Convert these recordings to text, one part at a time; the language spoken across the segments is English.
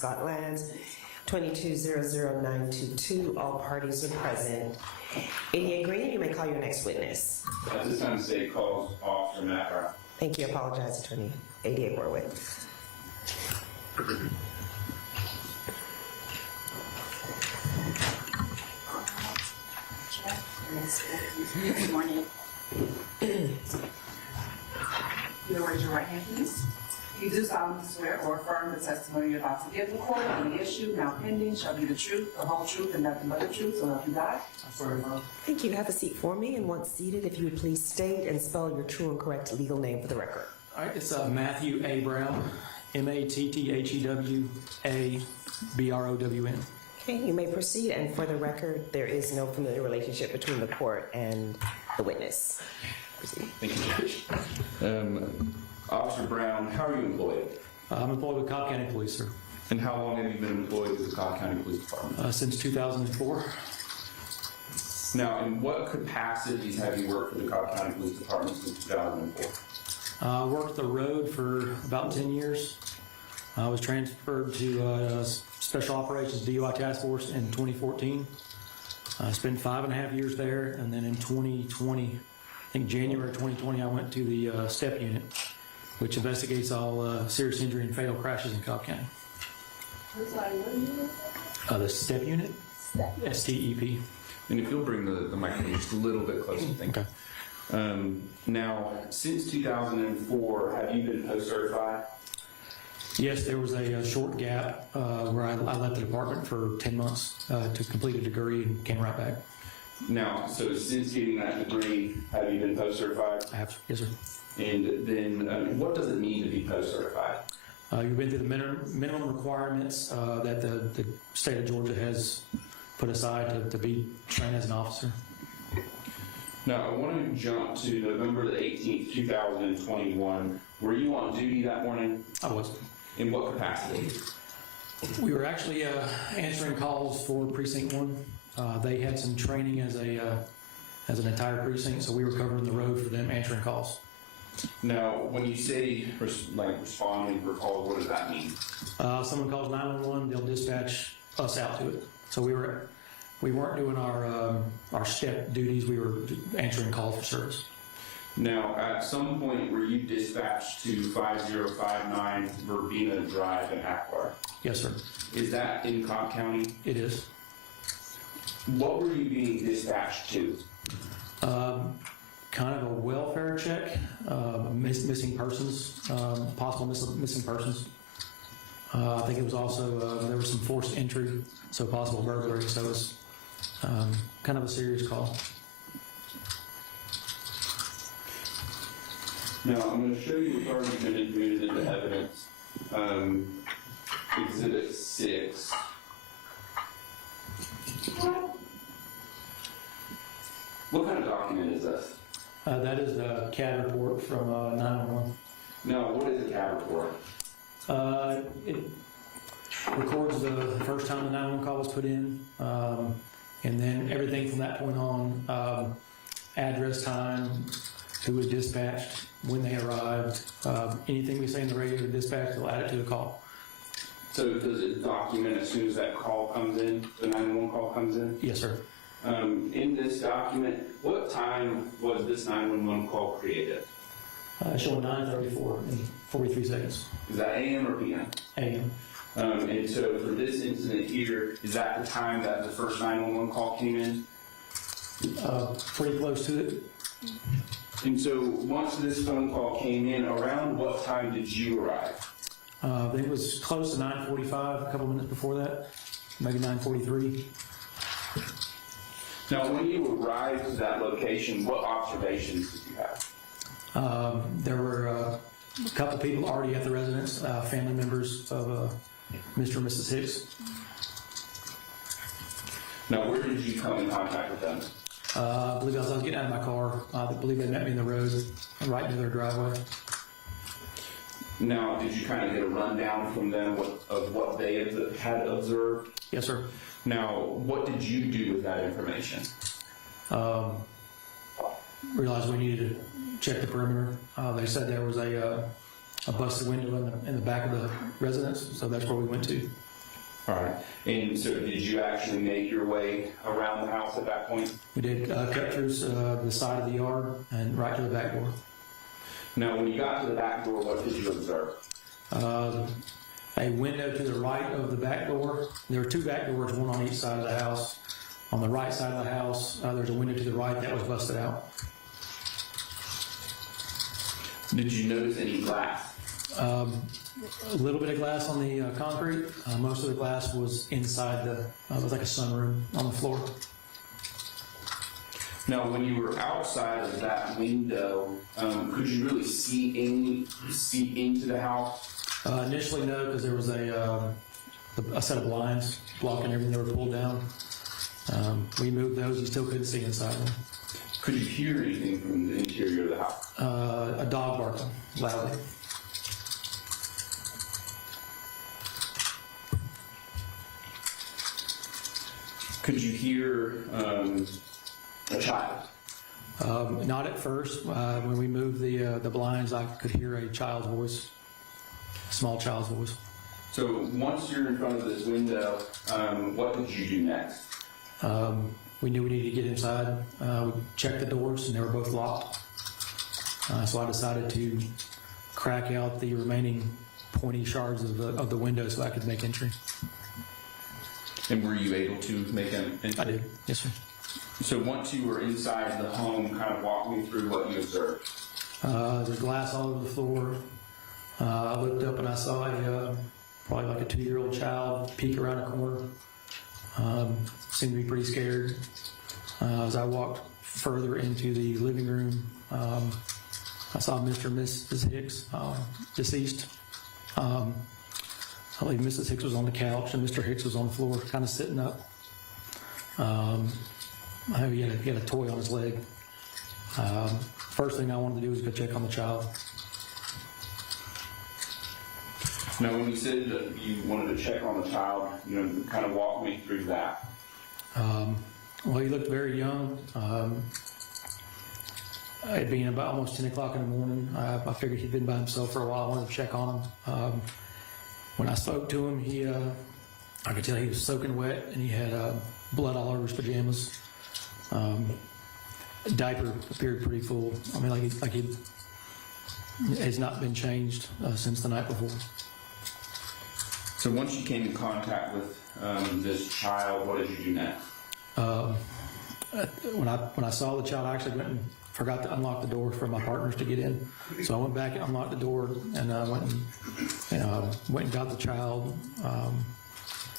Scott Lanz, 2200922. All parties are present. ADA Green, you may call your next witness. At this time, the state calls Officer Matt Brown. Thank you. I apologize, Attorney ADA Warwick. Good morning. You'll raise your right hand, please. You do solemnly swear or affirm the testimony you're about to give the court on the issue now pending shall be the truth, the whole truth, and nothing but the truth, so help you God. I swear to God. Thank you. Have a seat for me, and once seated, if you would please state and spell your true and correct legal name for the record. All right, it's Matthew A. Brown, MATTHEWABROWN. Okay, you may proceed, and for the record, there is no familiar relationship between the court and the witness. Proceed. Thank you, Judge. Officer Brown, how are you employed? I'm employed with Cobb County Police, sir. And how long have you been employed with the Cobb County Police Department? Since 2004. Now, in what capacities have you worked for the Cobb County Police Department since 2004? I worked the road for about 10 years. I was transferred to Special Operations DUI Task Force in 2014. I spent 5.5 years there, and then in 2020, I think January 2020, I went to the STEP unit, which investigates all serious injury and fatal crashes in Cobb County. The STEP unit? STEP. And if you'll bring the microphone just a little bit closer, thank you. Okay. Now, since 2004, have you been post-certified? Yes, there was a short gap where I left the department for 10 months to complete a degree and came right back. Now, so since getting that degree, have you been post-certified? I have, yes, sir. And then what does it mean to be post-certified? You've been through the minimum requirements that the state of Georgia has put aside to be trained as an officer. Now, I want to jump to November the 18th, 2021. Were you on duty that morning? I was. In what capacity? We were actually answering calls for Precinct 1. They had some training as an entire precinct, so we were covering the road for them, answering calls. Now, when you say responding for calls, what does that mean? Someone calls 911, they'll dispatch us out to it. So we weren't doing our step duties. We were answering calls for service. Now, at some point, were you dispatched to 5059 Verbena Drive in Akbar? Yes, sir. Is that in Cobb County? It is. What were you being dispatched to? Kind of a welfare check, missing persons, possible missing persons. I think it was also, there was some forced entry, so possible burglary, so it's kind of a serious call. Now, I'm going to show you what's already been admitted into evidence. Exhibit 6. What kind of document is this? That is the CAD report from 911. Now, what is a CAD report? It records the first time the 911 call was put in, and then everything from that point on, address, time, who was dispatched, when they arrived, anything we say in the radio to dispatch, they'll add it to the call. So does it document as soon as that call comes in, the 911 call comes in? Yes, sir. In this document, what time was this 911 call created? Showing 9:34 and 43 seconds. Is that AM or PM? AM. And so for this incident here, is that the time that the first 911 call came in? Pretty close to it. And so once this phone call came in, around what time did you arrive? It was close to 9:45, a couple minutes before that, maybe 9:43. Now, when you arrived to that location, what observations did you have? There were a couple people already at the residence, family members of Mr. and Mrs. Hicks. Now, where did you come in contact with them? I believe as I was getting out of my car, I believe they met me in the road, right near their driveway. Now, did you kind of get a rundown from them of what they had observed? Yes, sir. Now, what did you do with that information? Realized we needed to check the perimeter. They said there was a busted window in the back of the residence, so that's where we went to. All right. And so did you actually make your way around the house at that point? We did cut through the side of the yard and right to the back door. Now, when you got to the back door, what did you observe? A window to the right of the back door. There were two back doors, one on each side of the house. On the right side of the house, there's a window to the right that was busted out. Did you notice any glass? A little bit of glass on the concrete. Most of the glass was inside it was like a sunroom on the floor. Now, when you were outside of that window, could you really see into the house? Initially, no, because there was a set of blinds blocking everything. They were pulled down. We moved those. You still couldn't see inside them. Could you hear anything from the interior of the house? A dog barking loudly. Could you hear a child? Not at first. When we moved the blinds, I could hear a child's voice, a small child's voice. So once you're in front of this window, what did you do next? We knew we needed to get inside. We checked the doors, and they were both locked. So I decided to crack out the remaining pointy shards of the window so I could make entry. And were you able to make an entry? I did. Yes, sir. So once you were inside the home, kind of walk me through what you observed. There's glass all over the floor. I looked up and I saw probably like a 2-year-old child peek around a corner. Seemed to be pretty scared. As I walked further into the living room, I saw Mr. and Mrs. Hicks, deceased. I believe Mrs. Hicks was on the couch and Mr. Hicks was on the floor, kind of sitting up. He had a toy on his leg. First thing I wanted to do was go check on the child. Now, when you said that you wanted to check on the child, kind of walk me through that. Well, he looked very young. It being about almost 10 o'clock in the morning, I figured he'd been by himself for a while. I wanted to check on him. When I spoke to him, I could tell he was soaking wet and he had blood all over his pajamas. Diaper appeared pretty full. I mean, like he has not been changed since the night before. So once you came in contact with this child, what did you do next? When I saw the child, I actually went and forgot to unlock the door for my partners to get in. So I went back and unlocked the door and went and got the child.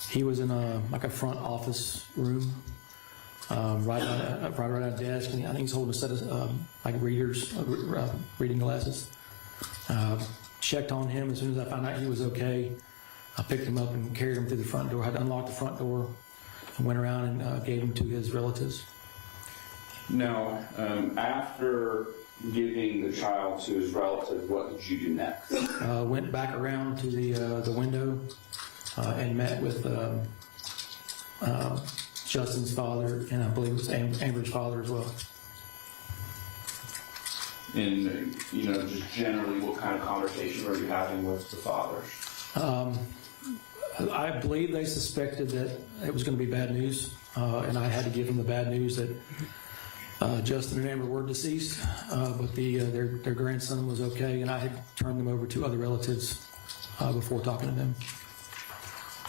He was in a front office room, right on a desk, and I think he's holding a set of reading glasses. Checked on him as soon as I found out he was okay. I picked him up and carried him through the front door. I had to unlock the front door and went around and gave him to his relatives. Now, after giving the child to his relatives, what did you do next? Went back around to the window and met with Justin's father, and I believe it was Amber's father as well. And, just generally, what kind of conversation were you having with the fathers? I believe they suspected that it was going to be bad news, and I had to give them the bad news that Justin and Amber were deceased, but their grandson was okay, and I had turned them over to other relatives before talking to them.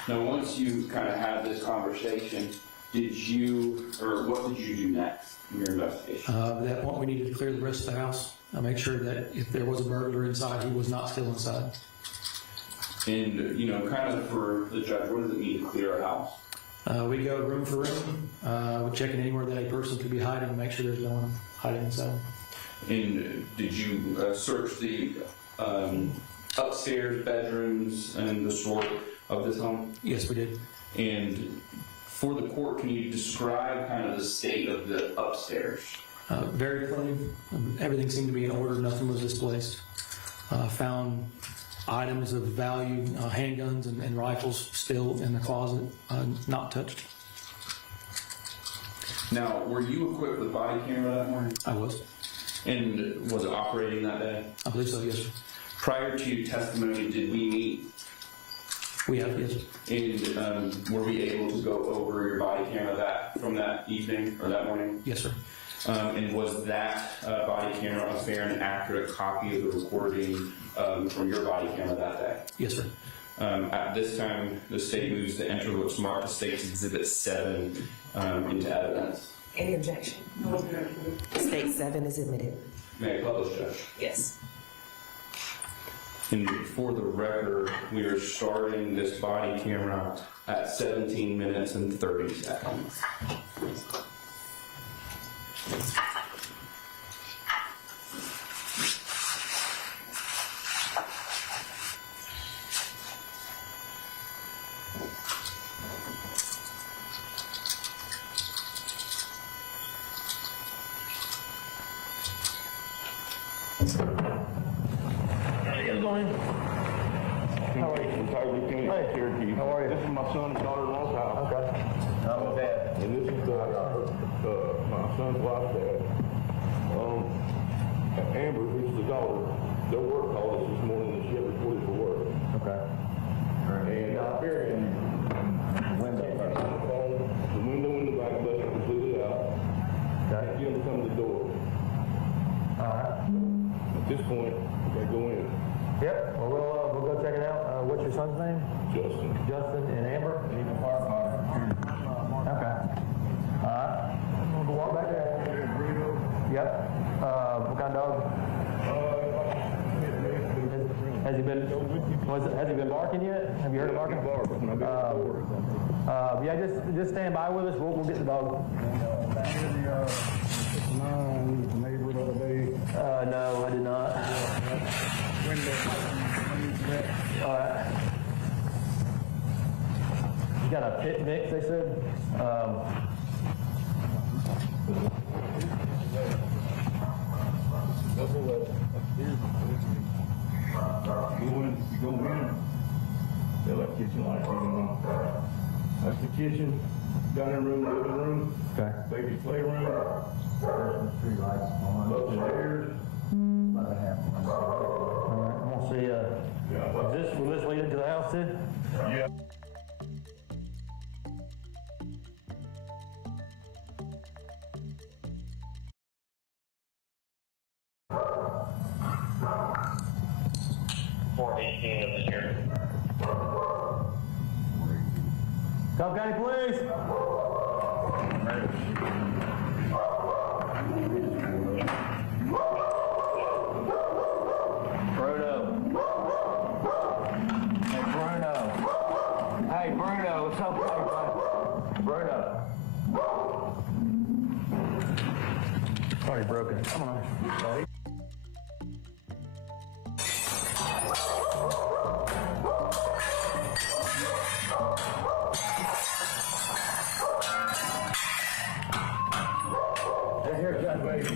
Now, once you kind of had this conversation, what did you do next in your investigation? At that point, we needed to clear the rest of the house, make sure that if there was a burglar inside, he was not still inside. And, kind of for the judge, what does it mean to clear a house? We go room for room. We're checking anywhere that a person could be hiding to make sure there's no one hiding inside. And did you search the upstairs bedrooms and the store of this home? Yes, we did. And for the court, can you describe kind of the state of the upstairs? Very clean. Everything seemed to be in order. Nothing was displaced. Found items of value, handguns and rifles still in the closet, not touched. Now, were you equipped with a body camera that morning? I was. And was it operating that day? I believe so, yes, sir. Prior to your testimony, did we meet We have, yes. And were we able to go over your body camera from that evening or that morning? Yes, sir. And was that body camera a fair and accurate copy of the recording from your body camera that day? Yes, sir. At this time, the state moves to enter what's marked as State's Exhibit 7 into evidence. Any objection? State 7 is admitted. May I publish, Judge? Yes. And for the record, we are starting this body camera at 17 minutes and 30 seconds. How are you? Hey, Cherokee. How are you? This is my son and daughter-in-law's house. Okay. I'm Dad. And this is my son's wife's dad. Amber, who's the daughter, their work called us this morning and she had reported for work. Okay. And the window in the back busted completely out. Okay. Get them to come to the door. All right. At this point, we gotta go in. Yep, well, we'll go check it out. What's your son's name? Justin. Justin and Amber? And he's a firefighter. Okay. All right. We'll walk back there. Yep. What kind of dog? Has he been barking yet? Have you heard him barking? Yeah, just stand by with us. We'll get the dog. No, I did not. All right. You got a pit mix, they said. Go in. They'll have kitchen lights on. That's the kitchen, dining room, living room. Okay. Baby's playroom. Street lights. Upstairs. All right, I'm gonna see, will this lead into the house too? Yeah. Cobb County Police! Hey, Bruno, what's up, buddy? Bruno. Already broken. Come on, buddy. Here's that baby.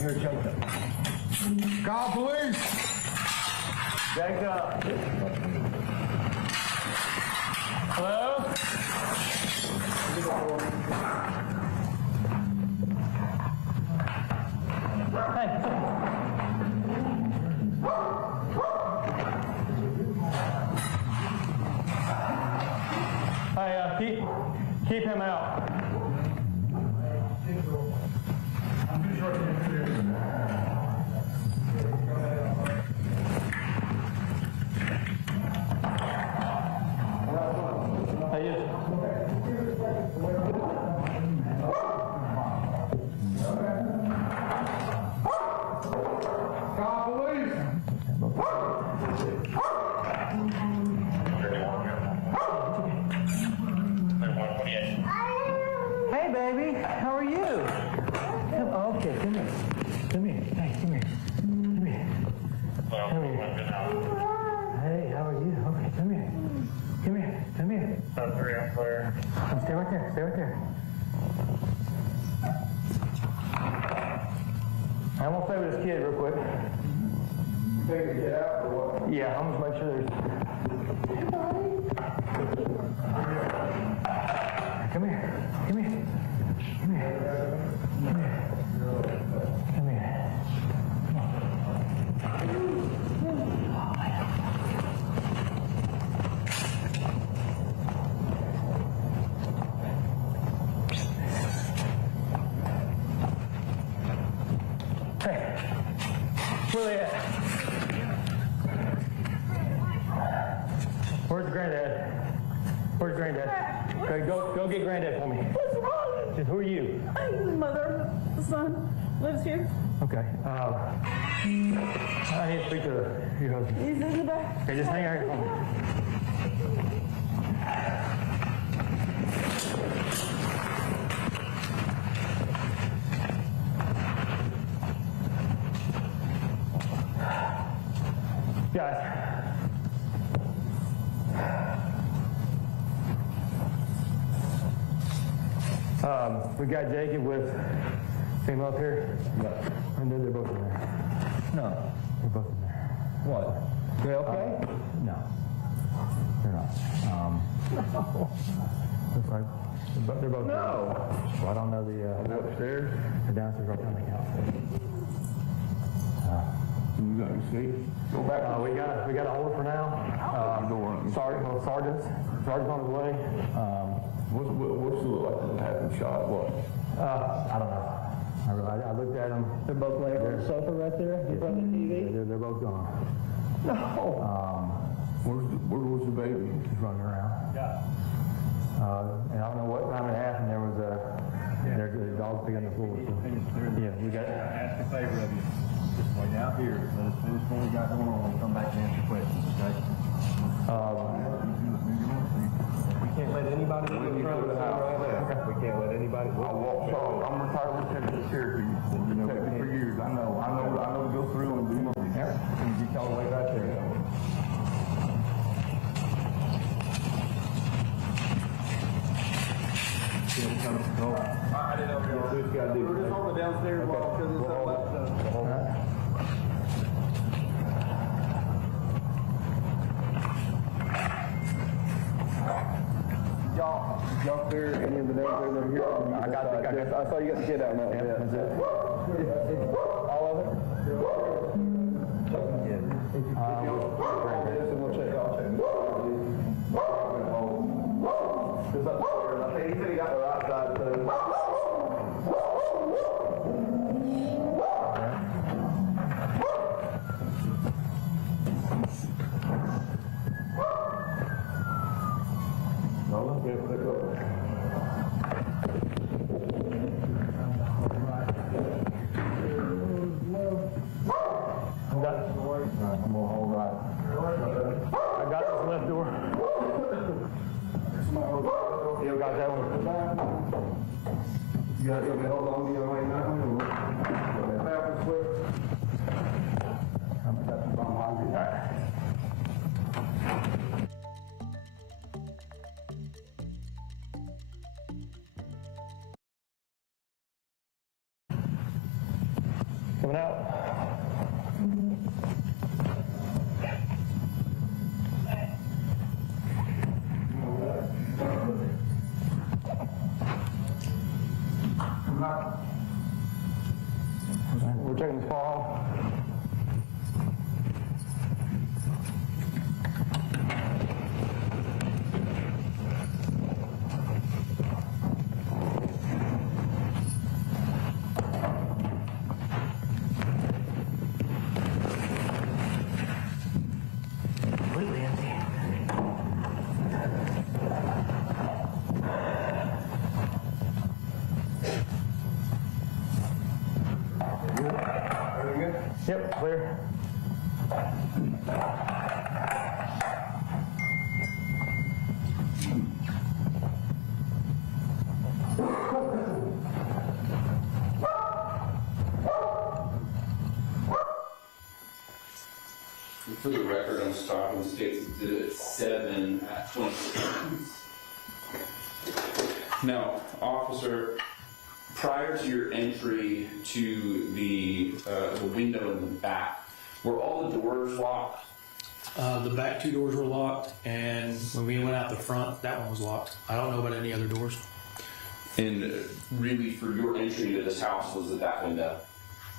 Here's Jacob. Call police! Jacob. Hello? Hey. Hey, keep him out. Hey, baby, how are you? Okay, come here. Come here. Hey, come here. Come here. Come here. Hey, how are you? Okay, come here. Come here. Come here. Stay right there. Stay right there. I'm gonna stay with this kid real quick. You take the kid out or what? Yeah, I'm gonna make sure there's. Come here. Come here. Come here. Come here. Come here. Come on. Where they at? Where's Granddad? Where's Granddad? Okay, go get Granddad for me. What's wrong? Just who are you? His mother, the son, lives here. Okay. I need to speak to your husband. He's in the back. Okay, just hang out here for me. Guys. We got Jacob with female up here. No. I know they're both in there. No. They're both in there. What? They okay? No. They're not. Looks like they're both. No. Well, I don't know the. Upstairs? They're downstairs right on the couch. You got your seat? Go back. We got a holder for now. Sergeant's on his way. What's it look like that happened shot? What? I don't know. I looked at them. They're both laying on the sofa right there in front of the TV? They're both gone. No. Where was the baby? He's running around. Yeah. And I don't know what time it happened. There was the dog picking on the floor. So. Yeah, we got. Ask a favor of you. Just wait out here. Let us finish what we got going on. We'll come back and answer questions, okay? We can't let anybody in the front of the house. We can't let anybody. I'm retired lieutenant Cherokee. Protected for years. I know to go through and do my. And you all the way back there. I didn't know we were just on the downstairs wall because it's all that stuff. Y'all there, any of the names over here? I saw you got the kid out now. Yeah, that's it. All of it? We'll check. I'll check. I think he said he got the right side too. I got this left door. You got that one? You got to hold on to your way now. I'm hungry. Coming out. We're taking this fall. Completely empty. Yep, clear. For the record, I'm stopping States Exhibit 7 at 26. Now, officer, prior to your entry to the window in the back, were all the doors locked? The back two doors were locked, and when we went out the front, that one was locked. I don't know about any other doors. And really, for your entry to this house, was it that window?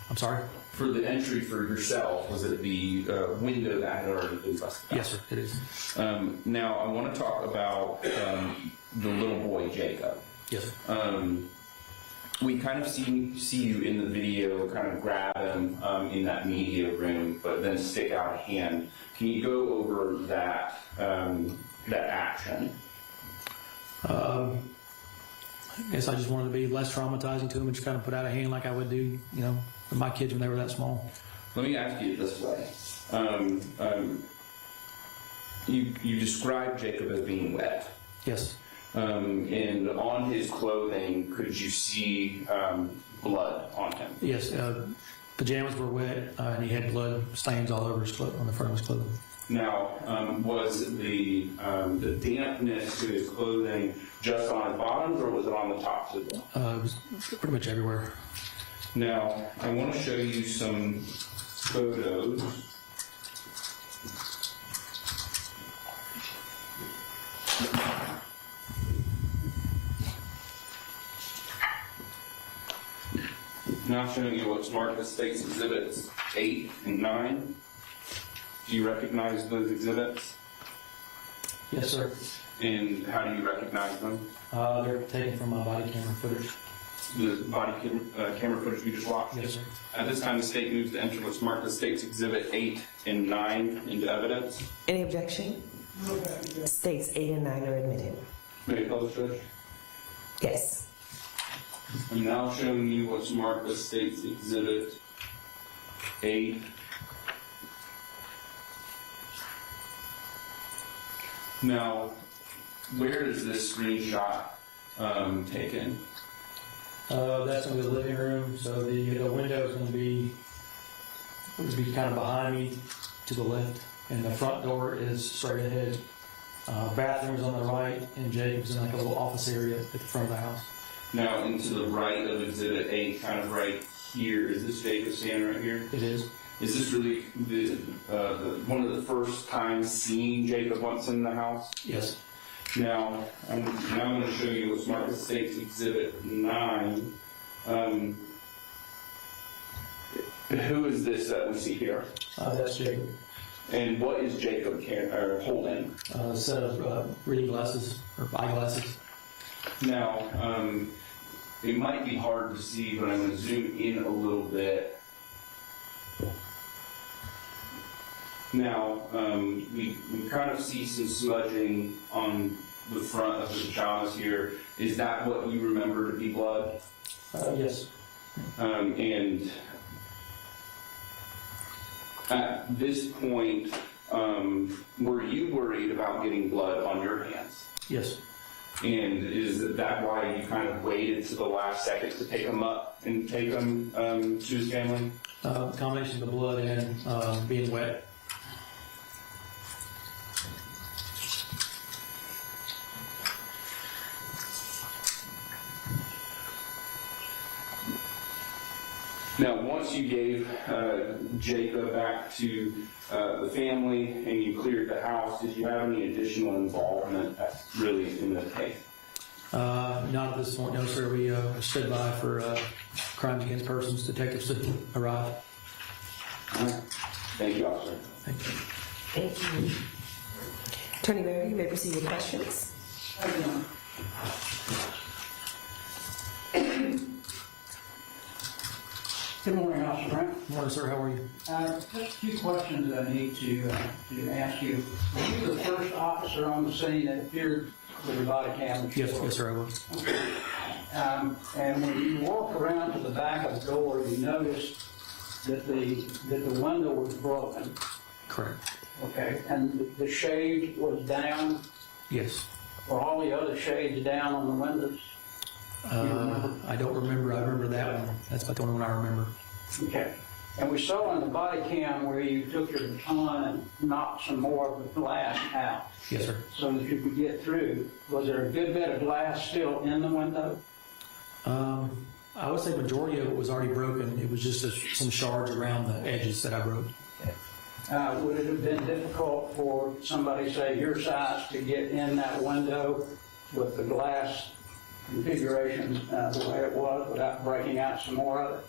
I'm sorry? For the entry for yourself, was it the window that had already been trespassed? Yes, sir, it is. Now, I want to talk about the little boy, Jacob. Yes, sir. we kind of see you in the video kind of grab him in that media room, but then stick out a hand. Can you go over that that action? I guess I just wanted to be less traumatizing to him and just kind of put out a hand like I would do, you know, with my kids when they were that small. Let me ask you this way. You described Jacob as being wet. Yes. And on his clothing, could you see blood on him? Yes. Pajamas were wet, and he had blood stains all over his on the front of his clothing. Now, was the dampness to his clothing just on his bottoms, or was it on the tops as well? It was pretty much everywhere. Now, I want to show you some photos. Now showing you what's marked as State's Exhibits 8 and 9. Do you recognize those exhibits? Yes, sir. And how do you recognize them? They're taken from my body camera footage. The body camera footage we just watched? Yes, sir. At this time, the state moves to enter what's marked as State's Exhibit 8 and 9 into evidence. Any objection? States 8 and 9 are admitted. May I call the judge? Yes. I'm now showing you what's marked as State's Exhibit 8. Now, where is this screenshot taken? That's going to be the living room, so the window is going to be kind of behind me to the left, and the front door is straight ahead. Bathroom is on the right, and Jacob's in like a little office area at the front of the house. Now, into the right of Exhibit 8, kind of right here, is this Jacob standing right here? It is. Is this really one of the first times seeing Jacob once in the house? Yes. Now, I'm going to show you what's marked as State's Exhibit 9. Who is this that we see here? That's Jacob. And what is Jacob holding? A set of reading glasses, or eyeglasses. Now, it might be hard to see, but I'm going to zoom in a little bit. Now, we kind of see some smudging on the front of the pajamas here. Is that what you remember to be blood? Yes. And at this point, were you worried about getting blood on your hands? Yes. And is that why you kind of waited to the last second to pick him up and take him to his family? Combination of the blood and being wet. Now, once you gave Jacob back to the family and you cleared the house, did you have any additional involvement really in the case? Not at this point, no, sir. We stood by for crimes against persons. Detectives to arrive. All right. Thank you, officer. Thank you. Thank you. Attorney Mary, you may proceed with questions. Good morning, Officer Brent. Good morning, sir. How are you? Just a few questions that I need to ask you. Were you the first officer on the scene that appeared with your body cam? Yes, sir, I was. Okay. And when you walked around to the back of the door, you noticed that the window was broken. Correct. Okay. And the shade was down. Yes. Were all the other shades down on the windows? I don't remember. I remember that one. That's about the only one I remember. Okay. And we saw on the body cam where you took your baton and knocked some more of the glass out. Yes, sir. So that you could get through. Was there a good bit of glass still in the window? I would say majority of it was already broken. It was just some shards around the edges that I broke. Would it have been difficult for somebody, say, your size to get in that window with the glass configuration the way it was without breaking out some more of it?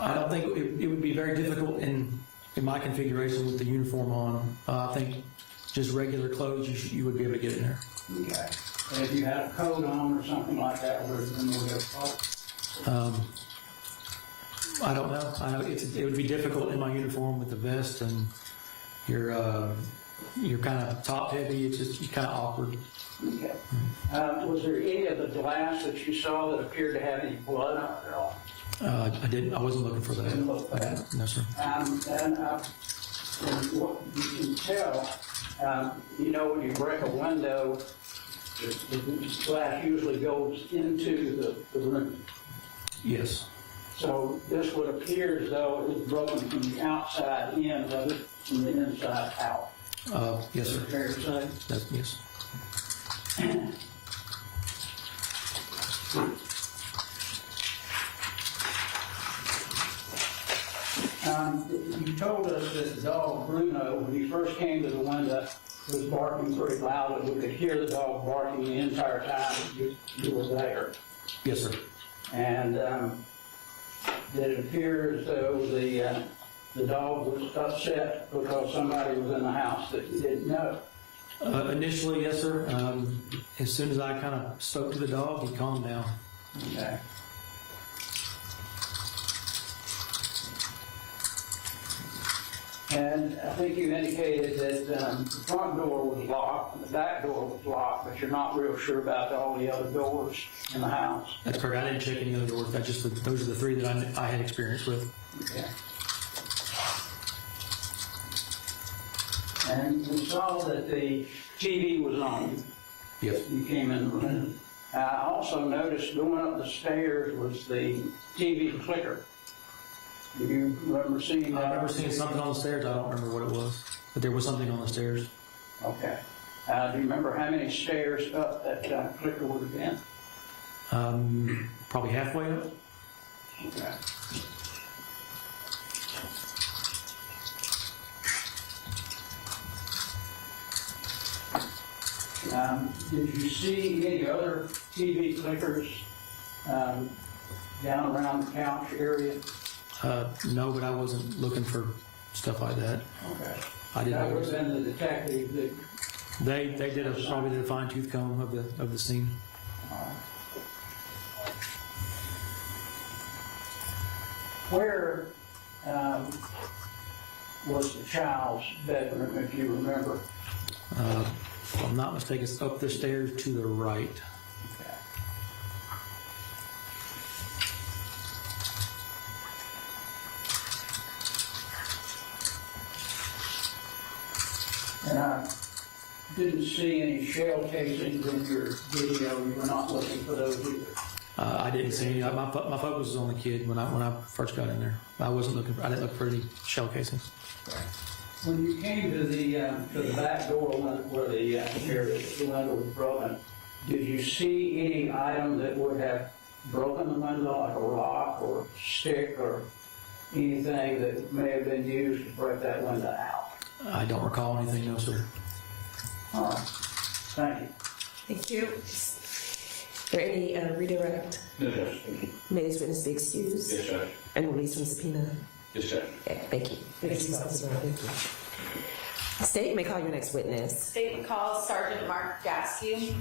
I don't think it would be very difficult in my configuration with the uniform on. I think just regular clothes, you would be able to get in there. Okay. And if you had a coat on or something like that, would it have been more difficult? I don't know. I know it would be difficult in my uniform with the vest, and you're kind of top heavy. It's just kind of awkward. Okay. Was there any of the glass that you saw that appeared to have any blood on it at all? I didn't. I wasn't looking for that. Didn't look for that. No, sir. And what you can tell, when you break a window, the glass usually goes into the room. Yes. So this would appear as though it was broken from the outside in rather than from the inside out. Yes, sir. Fair to say? Yes. You told us that the dog Bruno, when he first came to the window, was barking pretty loudly. We could hear the dog barking the entire time you were there. Yes, sir. And did it appear as though the dog was upset because somebody was in the house that you didn't know? Initially, yes, sir. As soon as I kind of spoke to the dog, he calmed down. Okay. And I think you indicated that the front door was locked and the back door was locked, but you're not real sure about all the other doors in the house. That's correct. I didn't check any other doors. Those are the three that I had experience with. Okay. And we saw that the TV was on. Yes. You came in the room. I also noticed going up the stairs was the TV clicker. Do you remember seeing that? I remember seeing something on the stairs. I don't remember what it was, but there was something on the stairs. Okay. Do you remember how many stairs up that clicker would have been? Probably halfway up. Okay. Did you see any other TV clickers down around the couch area? No, but I wasn't looking for stuff like that. Okay. I didn't. That would have been the detective that. They probably did a fine tooth comb of the scene. Where was the child's bedroom, if you remember? If I'm not mistaken, it's up the stairs to the right. Okay. And I didn't see any shell casings in your video. You were not looking for those either. I didn't see any. My focus was on the kid when I first got in there. I didn't look for any shell casings. When you came to the back door where the window was broken, did you see any item that would have broken the window, like a rock or stick or anything that may have been used to break that window out? I don't recall anything, no, sir. All right. Thank you. Thank you. Is there any redirect? No, Judge. May this witness be excused? Yes, Judge. And released from subpoena? Yes, Judge. Okay, thank you. Thank you. State, you may call your next witness. State calls Sergeant Mark Gaskew.